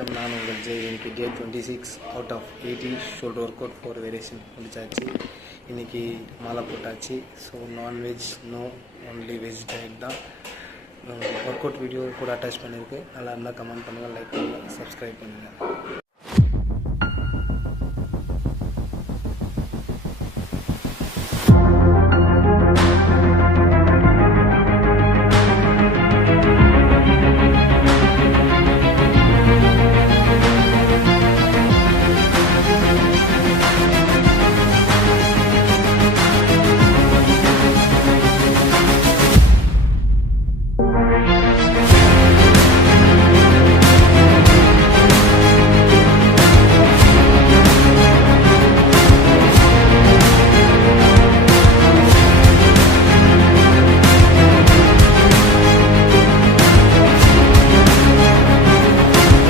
வணக்கம், நான் உங்கள் ஜெய். இன்னைக்கு day 26 out of 80 shoulder work out 4 variation முடிச்சாச்சு. இன்றைக்கி மாலை போட்டாச்சு. So non veg no, only veg diet தான். ஒர்க் அவுட் வீடியோ கூட அட்டாச் பண்ணியிருக்கு. நல்லா இருந்தால் கமெண்ட் பண்ணுங்கள், லைக் பண்ணுங்கள், சப்ஸ்கிரைப் பண்ணுங்கள்.